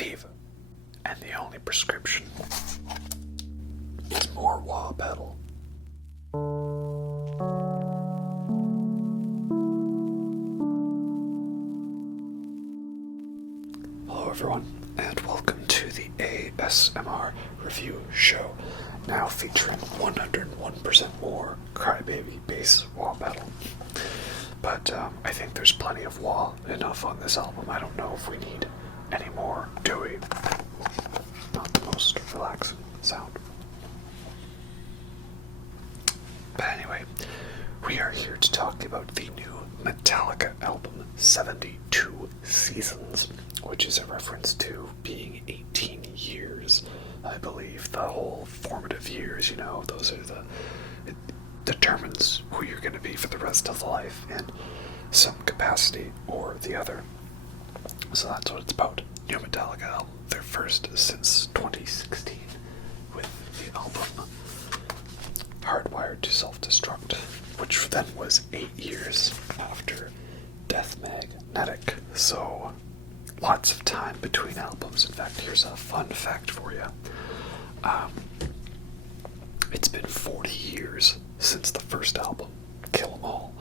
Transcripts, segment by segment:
fever, and the only prescription is more wah pedal. Hello everyone, and welcome to the ASMR review show, now featuring 101% more Crybaby bass wah pedal. But I think there's plenty of wah enough on this album. I don't know if we need any more, do we? Not the most relaxing sound. But anyway, we are here to talk about the new Metallica album, 72 Seasons, which is a reference to being 18 years, I believe. The whole formative years, those are it determines who you're going to be for the rest of life in some capacity or the other. So that's what it's about. New Metallica album, their first since 2016, with the album Hardwired to Self-Destruct, which then was 8 years after Death Magnetic. So lots of time between albums. In fact, here's a fun fact for you. It's been 40 years since the first album, Kill 'Em All,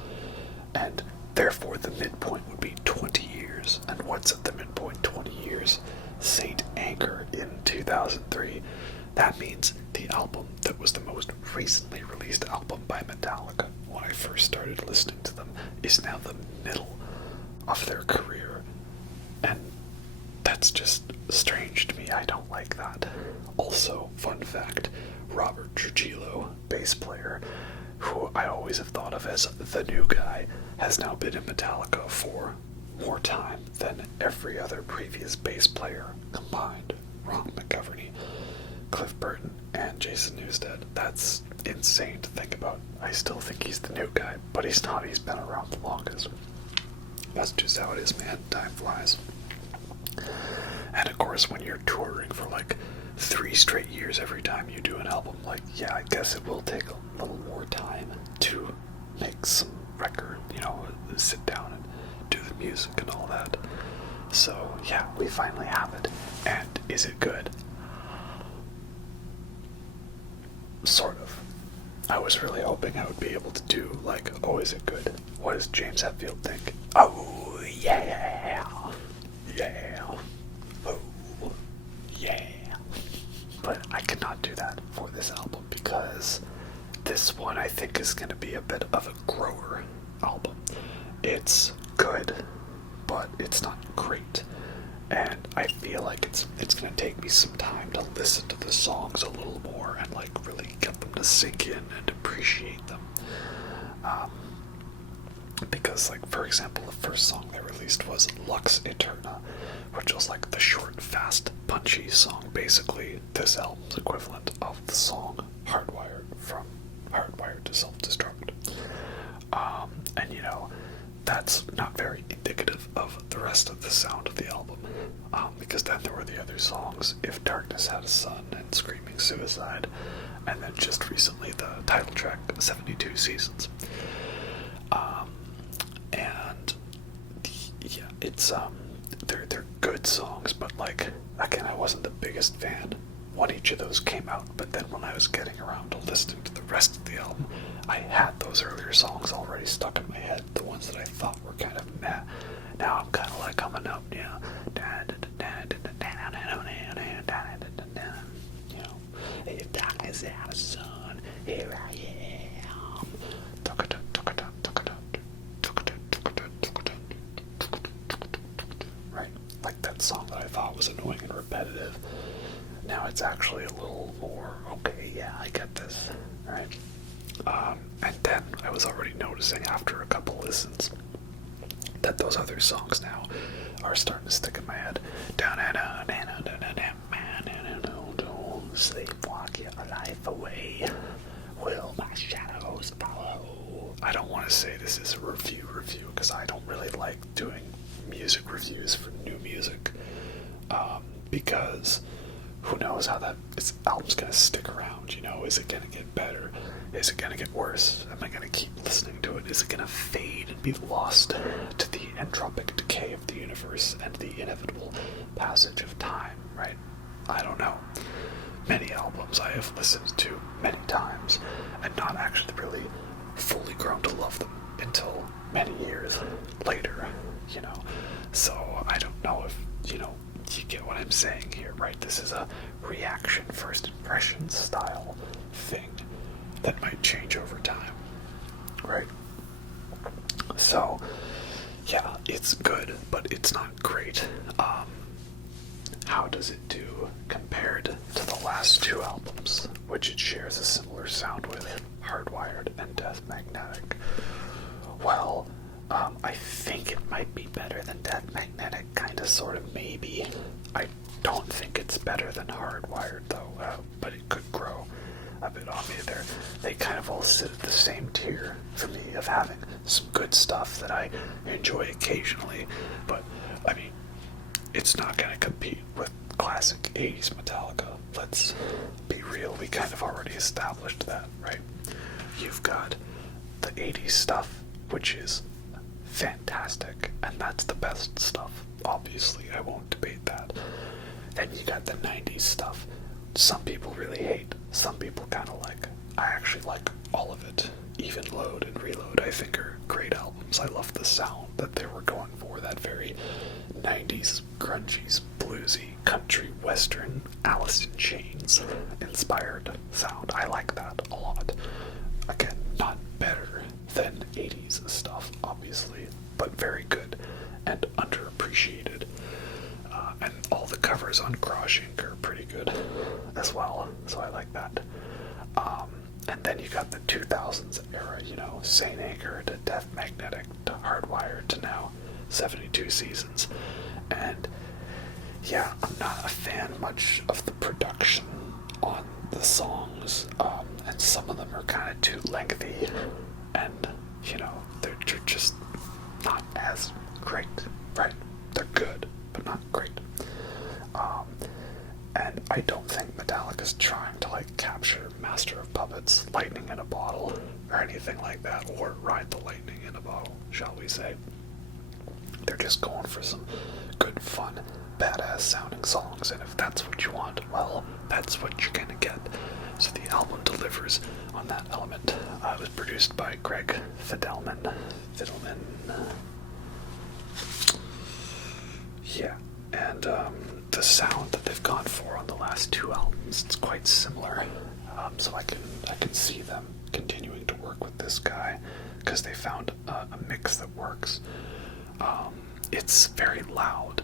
and therefore the midpoint would be 20 years. And what's at the midpoint? 20 years. Saint Anger in 2003. That means the album that was the most recently released album by Metallica when I first started listening to them is now the middle of their career. And that's just strange to me. I don't like that. Also, fun fact, Robert Trujillo, bass player, who I always have thought of as the new guy, has now been in Metallica for more time than every other previous bass player combined. Ron McGoverney, Cliff Burton, and Jason Newsted. That's insane to think about. I still think he's the new guy, but he's not. He's been around the longest. That's just how it is, man. Time flies. And of course, when you're touring for like 3 straight years every time you do an album, yeah, I guess it will take a little more time to make some record, sit down and do the music and all that. So, yeah, we finally have it. And is it good? Sort of. I was really hoping I would be able to do, oh, is it good? What does James Hetfield think? Oh, yeah. Yeah. Oh, yeah. But I cannot do that for this album because this one I think is going to be a bit of a grower album. It's good, but it's not great. And I feel like it's going to take me some time to listen to the songs a little more and really get them to sink in and appreciate them. Because for example, the first song they released was Lux Eterna, which was the short, fast, punchy song, basically this album's equivalent of the song Hardwired from Hardwired to Self-Destruct. And that's not very indicative of the rest of the sound of the album, because then there were the other songs, If Darkness Had a Sun and Screaming Suicide, and then just recently the title track, 72 Seasons. And yeah, it's they're good songs, but again, I wasn't the biggest fan when each of those came out. But then when I was getting around to listening to the rest of the album, I had those earlier songs already stuck in my head, the ones that I thought were kind of meh. Now I'm kind of coming up, if darkness had a sun, here I am. Right, that song that I thought was annoying and repetitive. Now it's actually a little more, okay, yeah, I get this, right? And then I was already noticing after a couple listens that those other songs now are starting to stick in my head. Sleepwalk your life away. Will my shadows follow? I don't want to say this is a review because I don't really like doing music reviews for new music, because who knows how this album's gonna stick around, you know? Is it gonna get better? Is it gonna get worse? Am I gonna keep listening to it? Is it gonna fade and be lost to the entropic decay of the universe and the inevitable passage of time, right? I don't know. Many albums I have listened to many times and not actually really fully grown to love them until many years later, you know? So I don't know if, you get what I'm saying here, right? This is a reaction, first impression style thing that might change over time, right? So, yeah, it's good, but it's not great. How does it do compared to the last two albums, which it shares a similar sound with, Hardwired and Death Magnetic? Well, I think it might be better than Death Magnetic, kinda, sorta, maybe. I don't think it's better than Hardwired, though, but it could grow a bit on me there. They kind of all sit at the same tier for me of having some good stuff that I enjoy occasionally, but, I mean, it's not gonna compete with classic 80s Metallica. Let's be real, we kind of already established that, right? You've got the 80s stuff, which is fantastic, and that's the best stuff. Obviously, I won't debate that. Then you got the 90s stuff. Some people really hate, some people kind of like. I actually like all of it. Even Load and Reload, I think, are great albums. I love the sound that they were going for, that very 90s, grungy, bluesy, country, western, Alice in Chains inspired sound. I like that a lot. Again, not better than 80s stuff, obviously, but very good and underappreciated. And all the covers on Crawshink are pretty good as well, so I like that. And then you got the 2000s era, Saint Anger to Death Magnetic to Hardwired to now 72 Seasons. And yeah, I'm not a fan much of the production on the songs, and some of them are kind of too lengthy, and they're just not as great, right? They're good, but not great. And I don't think Metallica's trying to capture Master of Puppets, Lightning in a Bottle, or anything like that, or Ride the Lightning in a Bottle, shall we say. They're just going for some good, fun, badass sounding songs, and if that's what you want, well, that's what you're gonna get. So the album delivers on that element. It was produced by Greg Fidelman. Yeah, and the sound that they've gone for on the last two albums, it's quite similar. So I can see them continuing to work with this guy because they found a mix that works. It's very loud.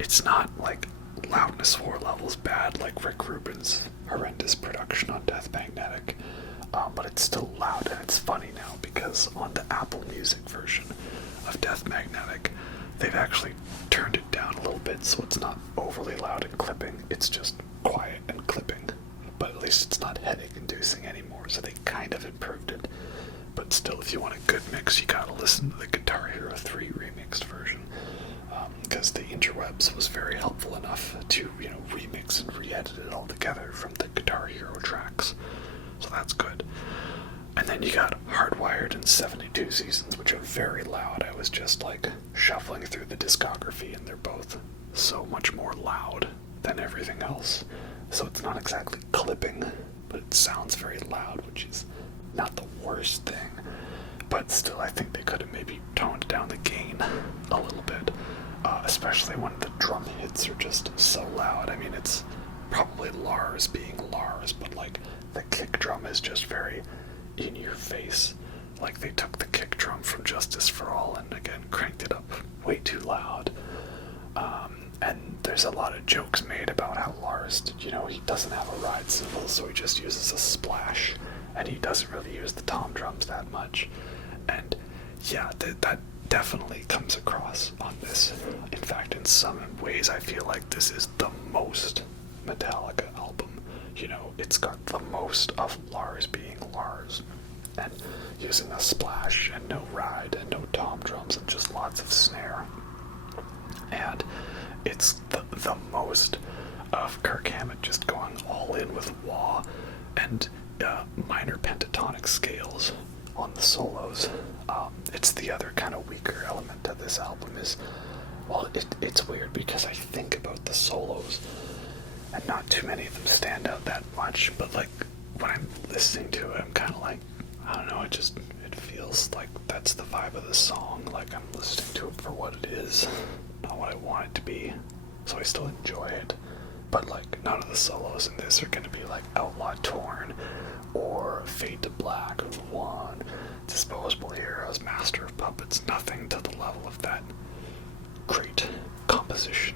It's not like loudness war levels bad like Rick Rubin's horrendous production on Death Magnetic, but it's still loud, and it's funny now because on the Apple Music version of Death Magnetic, they've actually turned it down a little bit so it's not overly loud and clipping. It's just quiet and clipping, but at least it's not headache inducing anymore, so they kind of improved it. But still, if you want a good mix, you gotta listen to the Guitar Hero 3 remixed version, because the interwebs was very helpful enough to remix and re-edit it all together from the Guitar Hero tracks, so that's good. And then you got Hardwired and 72 Seasons, which are very loud. I was just shuffling through the discography, and they're both so much more loud than everything else. So it's not exactly clipping, but it sounds very loud, which is not the worst thing. But still, I think they could have maybe toned down the gain a little bit, especially when the drum hits are just so loud. I mean, it's probably Lars being Lars, but the kick drum is just very in your face. They took the kick drum from Justice for All and again cranked it up way too loud. And there's a lot of jokes made about how Lars, he doesn't have a ride cymbal, so he just uses a splash, and he doesn't really use the tom drums that much. And yeah, that definitely comes across on this. In fact, in some ways, I feel like this is the most Metallica album. It's got the most of Lars being Lars, and using a splash, and no ride, and no tom drums, and just lots of snare. And it's the most of Kirk Hammett just going all in with wah and minor pentatonic scales on the solos. It's the other kind of weaker element to this album is, well, it's weird because I think about the solos and not too many of them stand out that much, but like when I'm listening to it, I'm kind of like, I don't know, it feels like that's the vibe of the song. Like I'm listening to it for what it is, not what I want it to be. So I still enjoy it. But like none of the solos in this are gonna be like Outlaw Torn or Fade to Black or One, Disposable Heroes, Master of Puppets. Nothing to the level of that great composition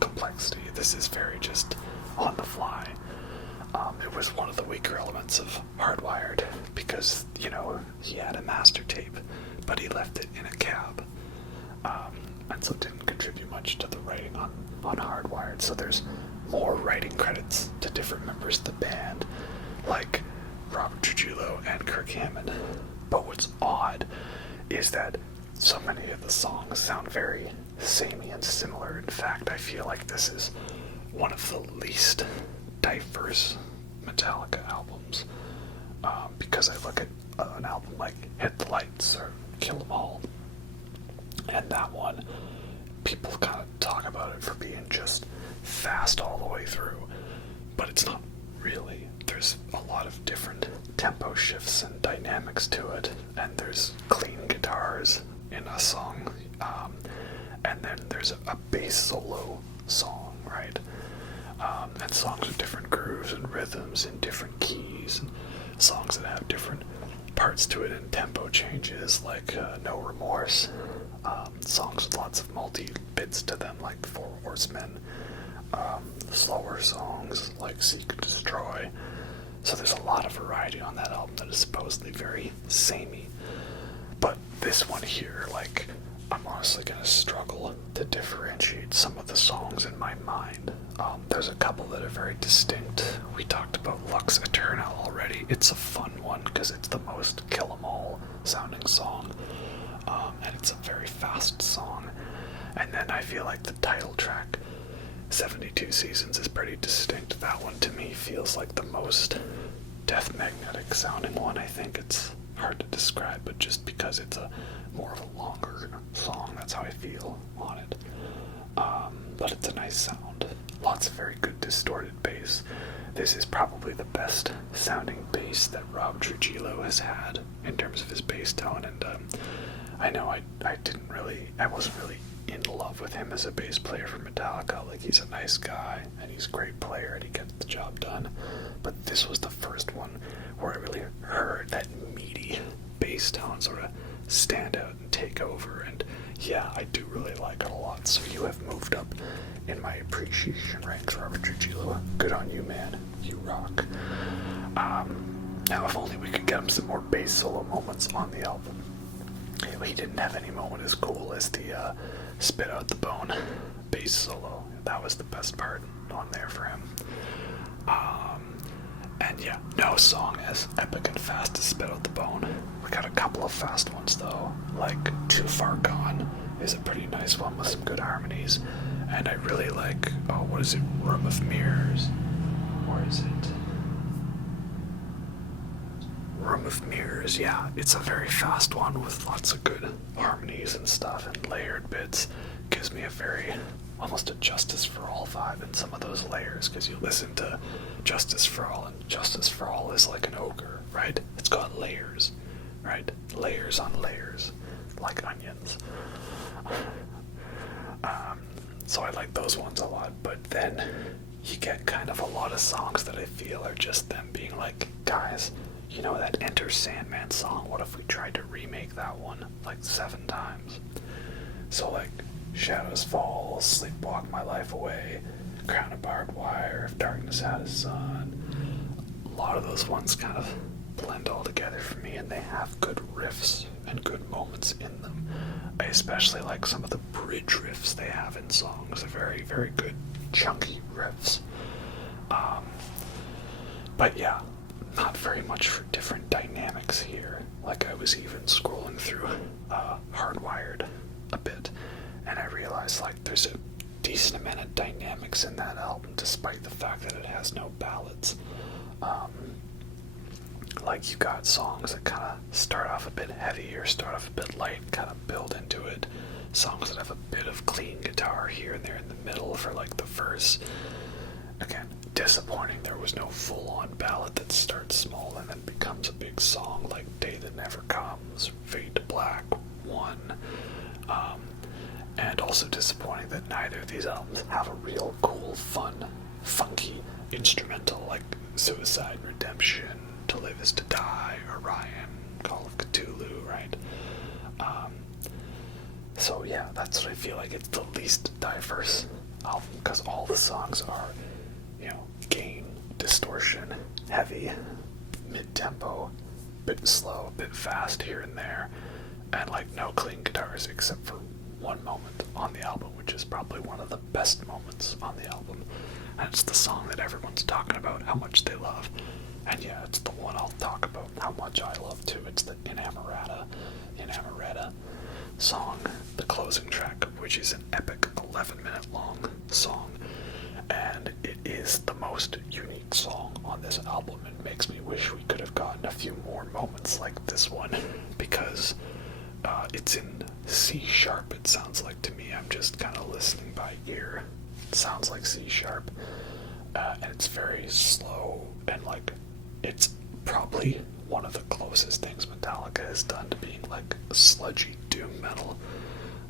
complexity. This is very just on the fly. It was one of the weaker elements of Hardwired because, you know, he had a master tape, but he left it in a cab. And so it didn't contribute much to the writing on Hardwired. So there's more writing credits to different members of the band, like Robert Trujillo and Kirk Hammett. But what's odd is that so many of the songs sound very samey and similar. In fact, I feel like this is one of the least diverse Metallica albums, because I look at an album like Hit the Lights or Kill 'Em All, and that one, people kind of talk about it for being just fast all the way through, but it's not really. There's a lot of different tempo shifts and dynamics to it, and there's clean guitars in a song, and then there's a bass solo song, right? And songs with different grooves and rhythms in different keys, and songs that have different parts to it and tempo changes, like No Remorse, songs with lots of multi-bits to them, like Four Horsemen, slower songs like Seek and Destroy. So there's a lot of variety on that album that is supposedly very samey. But this one here, like, I'm honestly going to struggle to differentiate some of the songs in my mind. There's a couple that are very distinct. We talked about Lux Eterna already. It's a fun one because it's the most Kill 'Em All sounding song. And it's a very fast song. And then I feel like the title track, 72 Seasons, is pretty distinct. That one to me feels like the most death magnetic sounding one. I think it's hard to describe, but just because it's a more of a longer song, that's how I feel on it. But it's a nice sound. Lots of very good distorted bass. This is probably the best sounding bass that Rob Trujillo has had in terms of his bass tone, and I know I wasn't really in love with him as a bass player for Metallica. Like, he's a nice guy and he's a great player and he gets the job done, but this was the first one where I really heard that meaty bass tone sort of stand out and take over, and yeah, I do really like it a lot. So you have moved up in my appreciation ranks, Robert Trujillo. Good on you, man. You rock. Now, if only we could get him some more bass solo moments on the album. He didn't have any moment as cool as the Spit Out the Bone bass solo. That was the best part on there for him. And yeah, no song as epic and fast as Spit Out the Bone. We got a couple of fast ones though, like Too Far Gone is a pretty nice one with some good harmonies. And I really like, what is it, Room of Mirrors? Or is it Room of Mirrors? Yeah, it's a very fast one with lots of good harmonies and stuff and layered bits. Gives me a very, almost a Justice for All vibe in some of those layers, because you listen to Justice for All, and Justice for All is like an ogre, right? It's got layers, right? Layers on layers, like onions. So I like those ones a lot, but then you get kind of a lot of songs that I feel are just them being like, guys, you know that Enter Sandman song? What if we tried to remake that one like 7 times? So like Shadows Fall, Sleepwalk My Life Away, Crown of Barbed Wire, If Darkness Had a Sun. A lot of those ones kind of blend all together for me, and they have good riffs and good moments in them. I especially like some of the bridge riffs they have in songs. They're very, very good, chunky riffs. But yeah, not very much for different dynamics here. Like, I was even scrolling through Hardwired a bit, and I realized like there's a decent amount of dynamics in that album, despite the fact that it has no ballads. Like, you got songs that kind of start off a bit heavy or start off a bit light, kind of build into it. Songs that have a bit of clean guitar here and there in the middle for like the verse. Again, disappointing there was no full-on ballad that starts small and then becomes a big song like Day That Never Comes, Fade to Black, One. And also disappointing that neither of these albums have a real cool, fun, funky instrumental like Suicide, Redemption, To Live Is To Die, Orion, Call of Cthulhu, right? So yeah, that's what I feel like. It's the least diverse album because all the songs are, gain, distortion, heavy, mid-tempo, bit slow, bit fast here and there, and like no clean guitars except for one moment on the album, which is probably one of the best moments on the album. And it's the song that everyone's talking about how much they love. And yeah, it's the one I'll talk about how much I love too. It's the Inamorata song, the closing track, which is an epic 11-minute long song. And it is the most unique song on this album. It makes me wish we could have gotten a few more moments like this one, because it's in C sharp, it sounds like to me. I'm just kind of listening by ear. It sounds like C sharp. And it's very slow, and like, it's probably one of the closest things Metallica has done to being like sludgy doom metal.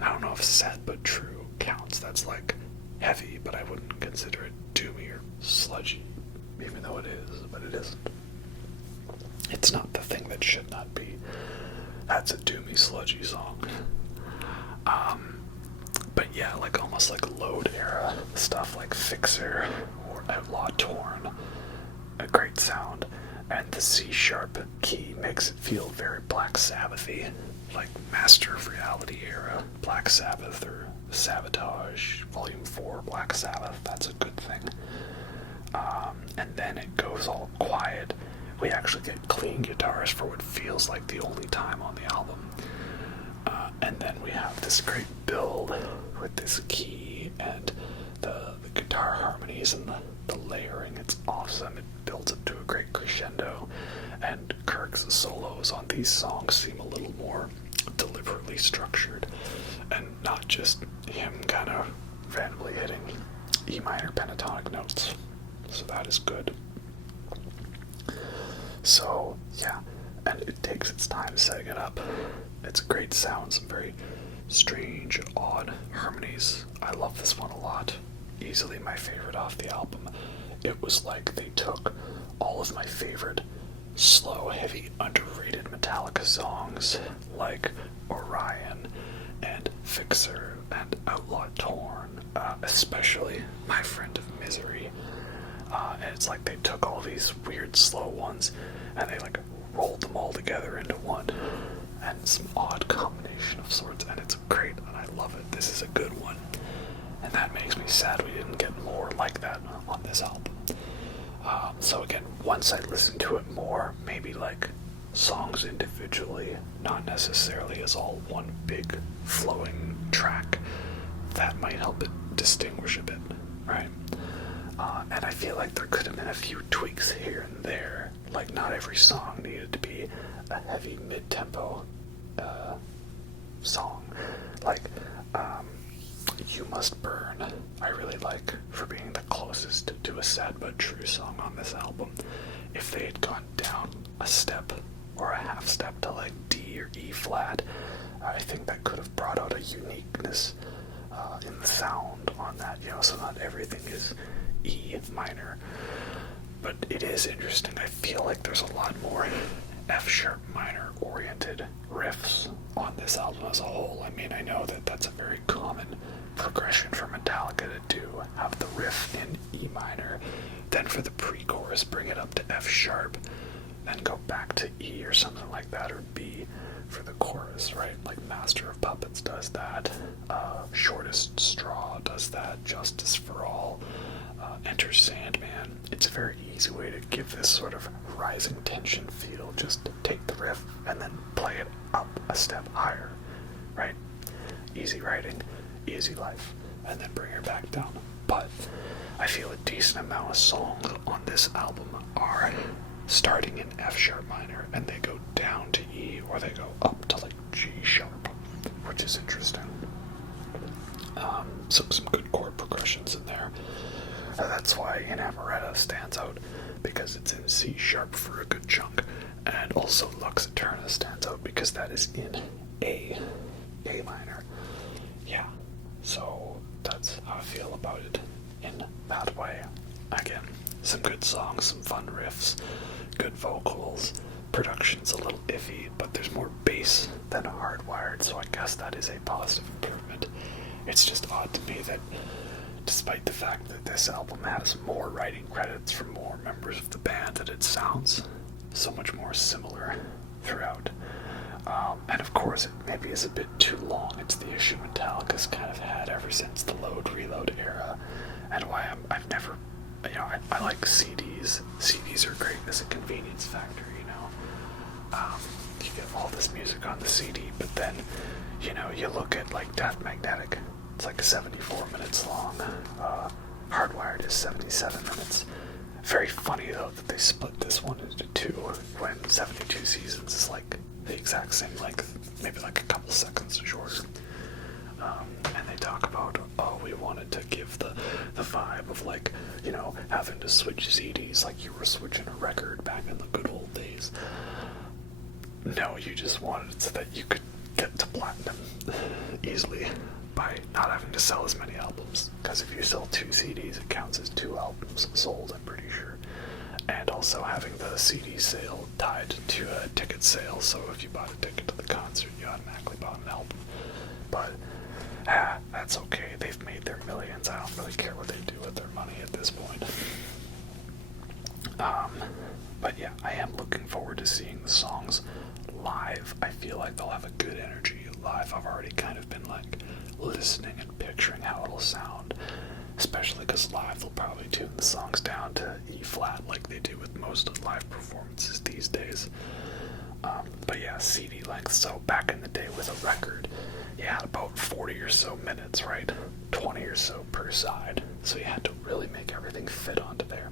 I don't know if Sad But True counts. That's like heavy, but I wouldn't consider it doomy or sludgy, even though it is, but it isn't. It's not the thing that should not be. That's a doomy, sludgy song. But yeah, like almost like Load era stuff like Fixer or Outlaw Torn. A great sound. And the C sharp key makes it feel very Black Sabbathy, like Master of Reality era Black Sabbath or Sabotage Volume 4 Black Sabbath. That's a good thing. And then it goes all quiet. We actually get clean guitars for what feels like the only time on the album. And then we have this great build with this key and the guitar harmonies and the layering. It's awesome. It builds up to a great crescendo. And Kirk's solos on these songs seem a little more deliberately structured and not just him kind of randomly hitting E minor pentatonic notes. So that is good. So yeah, and it takes its time setting it up. It's a great sound, some very strange, odd harmonies. I love this one a lot. Easily my favorite off the album. It was like they took all of my favorite slow, heavy, underrated Metallica songs like Orion and Fixer and Outlaw Torn, especially My Friend of Misery. And it's like they took all these weird slow ones and they like rolled them all together into one, and some odd combination of sorts, and it's great and I love it. This is a good one, and that makes me sad we didn't get more like that on this album. So again, once I listen to it more, maybe like songs individually, not necessarily as all one big flowing track, that might help it distinguish a bit, right? And I feel like there could have been a few tweaks here and there. Like, not every song needed to be a heavy mid-tempo song. Like, You Must Burn, I really like for being the closest to a Sad But True song on this album. If they had gone down a step or a half step to like D or E flat, I think that could have brought out a uniqueness in the sound on that, so not everything is E minor. But it is interesting. I feel like there's a lot more F sharp minor oriented riffs on this album as a whole. I mean, I know that that's a very common progression for Metallica to do, have the riff in E minor, then for the pre-chorus bring it up to F sharp, then go back to E or something like that, or B for the chorus, right? Like Master of Puppets does that, Shortest Straw does that, Justice for All, Enter Sandman. It's a very easy way to give this sort of rising tension feel. Just take the riff and then play it up a step higher, right? Easy writing, easy life. and then bring her back down. But I feel a decent amount of songs on this album are starting in F sharp minor and they go down to E, or they go up to like G sharp, which is interesting. So some good chord progressions in there. That's why Inamorata stands out, because it's in C sharp for a good chunk, and also Lux Eterna stands out because that is in A minor. Yeah, so that's how I feel about it in that way. Again, some good songs, some fun riffs, good vocals. Production's a little iffy, but there's more bass than Hardwired, so I guess that is a positive improvement. It's just odd to me that despite the fact that this album has more writing credits from more members of the band, that it sounds so much more similar throughout. And of course, it maybe is a bit too long. It's the issue Metallica's kind of had ever since the load-reload era, and why I've never, I like CDs. CDs are great as a convenience factor, you get all this music on the CD, but then, you look at like Death Magnetic, it's like 74 minutes long. Hardwired is 77 minutes. Very funny though that they split this one into two when 72 seasons is like the exact same length, maybe like a couple seconds shorter. And they talk about, we wanted to give the vibe of like, having to switch CDs like you were switching a record back in the good old days. No, you just wanted it so that you could get to platinum easily by not having to sell as many albums. Because if you sell 2 CDs, it counts as 2 albums sold, I'm pretty sure. And also having the CD sale tied to a ticket sale, so if you bought a ticket to the concert, you automatically bought an album. But, that's okay. They've made their millions. I don't really care what they do with their money at this point. But yeah, I am looking forward to seeing the songs live. I feel like they'll have a good energy live. I've already kind of been like listening and picturing how it'll sound, especially because live they'll probably tune the songs down to E flat like they do with most live performances these days. But yeah, CD length. So back in the day with a record, you had about 40 or so minutes, right? 20 or so per side. So you had to really make everything fit onto there.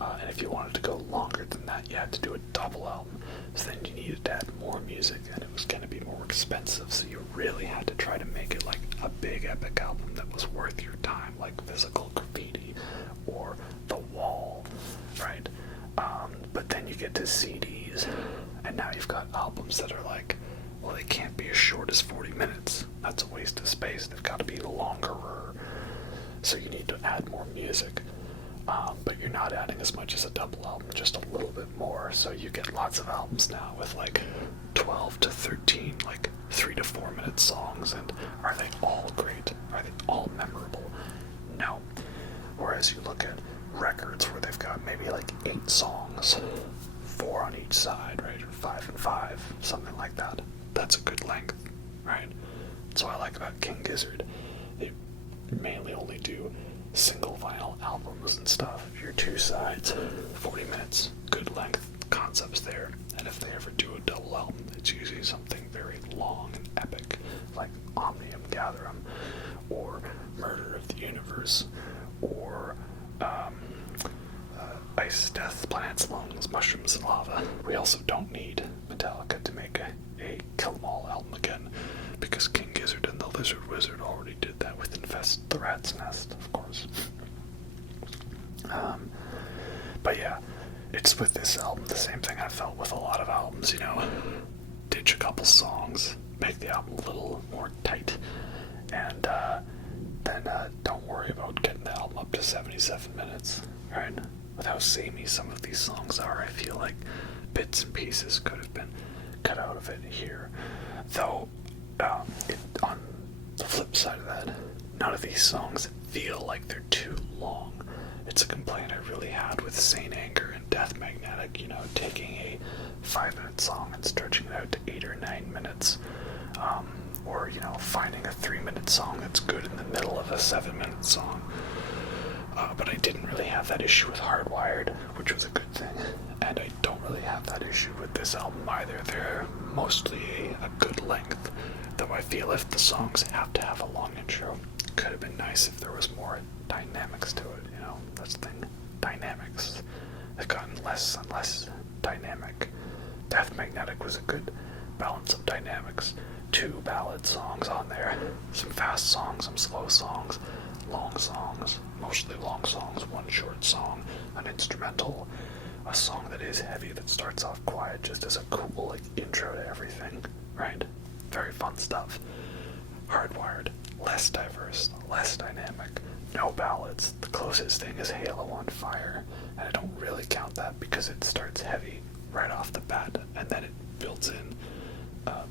And if you wanted to go longer than that, you had to do a double album. So then you needed to add more music, and it was going to be more expensive. So you really had to try to make it like a big epic album that was worth your time, like Physical Graffiti or The Wall, right? But then you get to CDs, and now you've got albums that are like, well, they can't be as short as 40 minutes. That's a waste of space. They've got to be longer. So you need to add more music. But you're not adding as much as a double album, just a little bit more. So you get lots of albums now with like 12 to 13, like 3 to 4 minute songs. And are they all great? Are they all memorable? No. Whereas you look at records where they've got maybe like 8 songs, 4 on each side, right? Or 5 and 5, something like that. That's a good length, right? So I like about King Gizzard. They mainly only do single vinyl albums and stuff. Your 2 sides, 40 minutes, good length, concepts there. And if they ever do a double album, it's usually something very long and epic, like Omnium Gatherum, or Murder of the Universe, or Ice, Death, Planets, Lungs, Mushrooms, and Lava. We also don't need Metallica to make a Kill 'Em All album again, because King Gizzard and the Lizard Wizard already did that with Infest the Rat's Nest, of course. But yeah, it's with this album the same thing I felt with a lot of albums, ditch a couple songs, make the album a little more tight, and then don't worry about getting the album up to 77 minutes, right? With how samey some of these songs are, I feel like bits and pieces could have been cut out of it here. Though, on the flip side of that, none of these songs feel like they're too long. It's a complaint I really had with Saint Anger and Death Magnetic, taking a 5-minute song and stretching it out to 8 or 9 minutes. Or, finding a 3-minute song that's good in the middle of a 7-minute song. But I didn't really have that issue with Hardwired, which was a good thing. And I don't really have that issue with this album either. They're mostly a good length, though I feel if the songs have to have a long intro, Could have been nice if there was more dynamics to it, you know? That's the thing. Dynamics. They've gotten less and less dynamic. Death Magnetic was a good balance of dynamics. 2 ballad songs on there. Some fast songs, some slow songs, long songs, mostly long songs, 1 short song, an instrumental, a song that is heavy that starts off quiet just as a cool like intro to everything, right? Very fun stuff. Hardwired, less diverse, less dynamic, no ballads. The closest thing is Halo on Fire, and I don't really count that because it starts heavy right off the bat, and then it builds in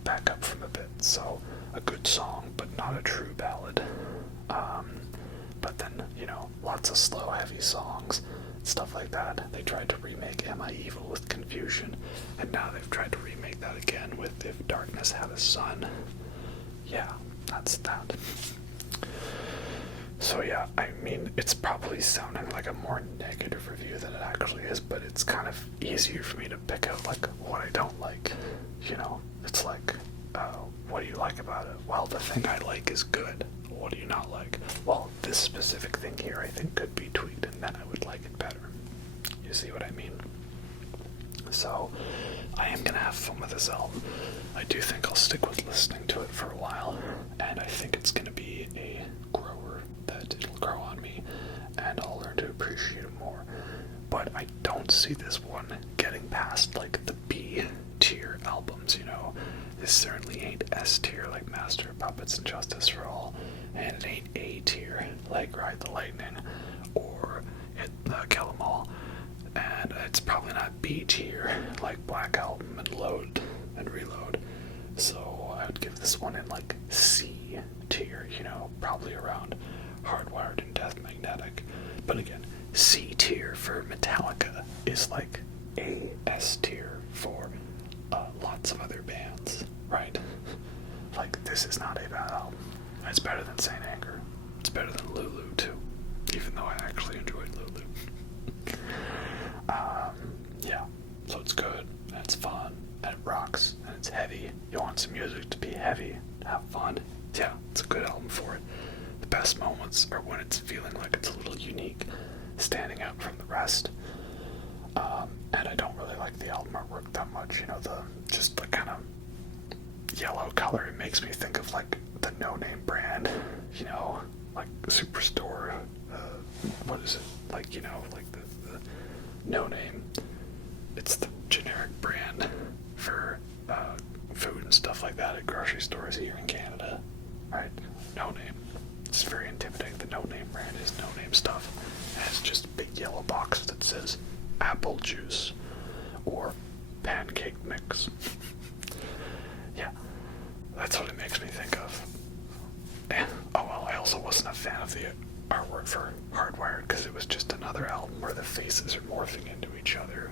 back up from a bit. So a good song, but not a true ballad. But then, you know, lots of slow, heavy songs, stuff like that. They tried to remake Am I Evil with Confusion, and now they've tried to remake that again with If Darkness Had a Sun. Yeah, that's that. So yeah, I mean, it's probably sounding like a more negative review than it actually is, but it's kind of easier for me to pick out, like, what I don't like, you know? It's like, what do you like about it? Well, the thing I like is good. What do you not like? Well, this specific thing here I think could be tweaked, and then I would like it better. You see what I mean? So, I am gonna have fun with this album. I do think I'll stick with listening to it for a while, and I think it's gonna be a grower, that it'll grow on me, and I'll learn to appreciate it more. But I don't see this one getting past, like, the B tier albums, you know? This certainly ain't S tier like Master of Puppets and Justice for All, and it ain't A tier like Ride the Lightning or Kill 'Em All, and it's probably not B tier like Black Album and Load and Reload. So I would give this one in like C tier, you know, probably around Hardwired and Death Magnetic. But again, C tier for Metallica is like A S tier for lots of other bands, right? Like, this is not a bad album. It's better than Saint Anger. It's better than Lulu too, even though I actually enjoyed Lulu. Yeah, so it's good, and it's fun, and it rocks, and it's heavy. You want some music to be heavy, to have fun. Yeah, it's a good album for it. The best moments are when it's feeling like it's a little unique, standing out from the rest. And I don't really like the album artwork that much, you know, just the kind of yellow color. It makes me think of like the No Name brand, you know, like Superstore, what is it, like, you know, like the No Name. It's the generic brand for food and stuff like that at grocery stores here in Canada, right? No Name. It's very intimidating. The No Name brand is No Name stuff, and it's just a big yellow box that says apple juice or pancake mix. Yeah, that's what it makes me think of. And, oh well, I also wasn't a fan of the artwork for Hardwired because it was just another album where the faces are morphing into each other.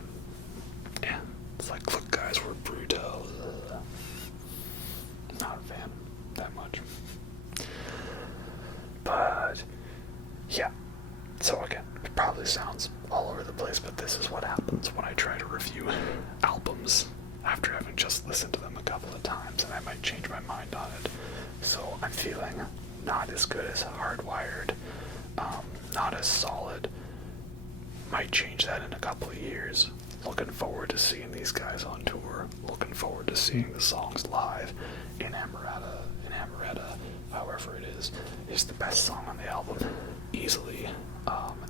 Yeah, it's like, look guys, we're brutal. Not a fan that much. But, yeah. So again, it probably sounds all over the place, but this is what happens when I try to review albums after having just listened to them a couple of times, and I might change my mind on it. So I'm feeling not as good as Hardwired, not as solid. Might change that in a couple of years. Looking forward to seeing these guys on tour. Looking forward to seeing the songs live. Inamorata, however it is the best song on the album, easily.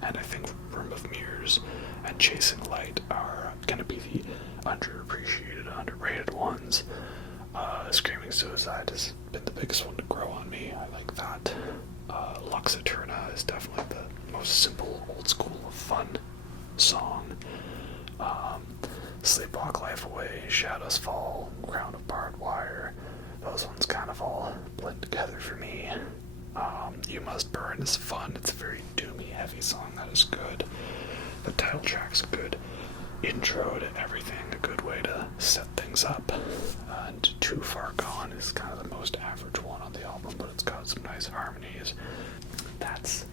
And I think Room of Mirrors and Chasing Light are going to be the underappreciated, underrated ones. Screaming Suicide has been the biggest one to grow on me. I like that. Lux Eterna is definitely the most simple, old school, fun song. Sleepwalk Life Away, Shadows Fall, Crown of Barbed Wire, those ones kind of all blend together for me. You Must Burn is fun. It's a very doomy, heavy song that is good. The title track's a good intro to everything, a good way to set things up. And Too Far Gone is kind of the most average one on the album, but it's got some nice harmonies. That's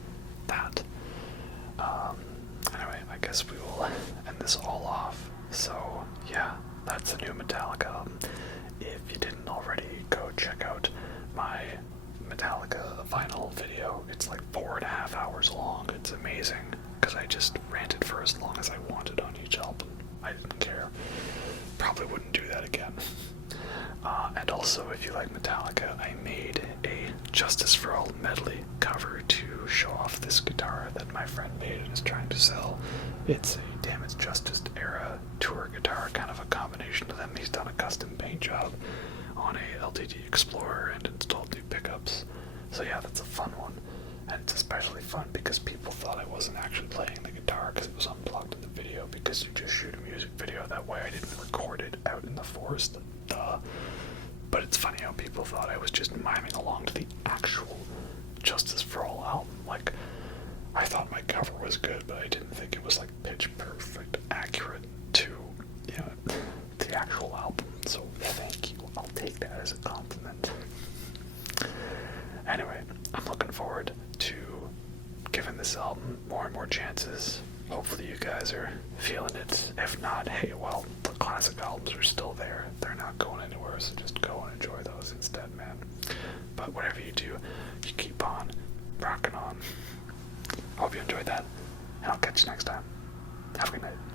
that. Anyway, I guess we will end this all off. So, yeah, that's the new Metallica album. If you didn't already, go check out my Metallica vinyl video long. It's amazing because I just ranted for as long as I wanted on each album. I didn't care. Probably wouldn't do that again. And also, if you like Metallica, I made a Justice for All medley cover to show off this guitar that my friend made and is trying to sell. It's a Damage Justice era tour guitar, kind of a combination of them. He's done a custom paint job on a LTD Explorer and installed new pickups. So yeah, that's a fun one. And it's especially fun because people thought I wasn't actually playing the guitar because it was unplugged in the video, because you just shoot a music video that way. I didn't record it out in the forest. But it's funny how people thought I was just miming along to the actual Justice for All album. Like, I thought my cover was good, but I didn't think it was like pitch perfect, accurate to, the actual album. So thank you. I'll take that as a compliment. Anyway, I'm looking forward to giving this album more and more chances. Hopefully you guys are feeling it. If not, hey, well, the classic albums are still there. They're not going anywhere, so just go and enjoy those instead, man. But whatever you do, you keep on rocking on. Hope you enjoyed that, and I'll catch you next time. Have a good night.